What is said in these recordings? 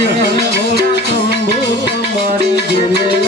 હરે ભોળા શંભુ અમારી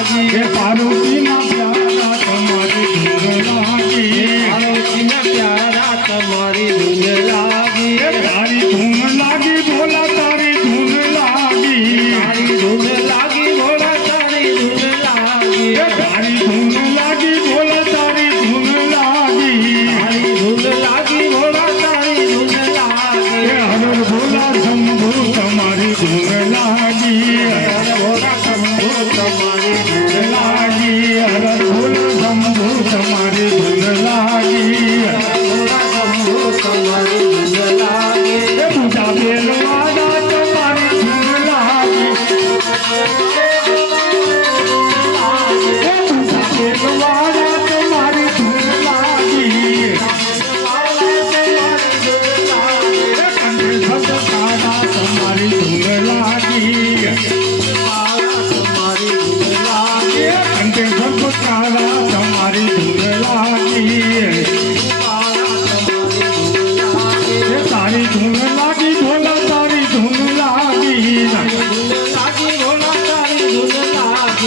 લાગી. હે લાગી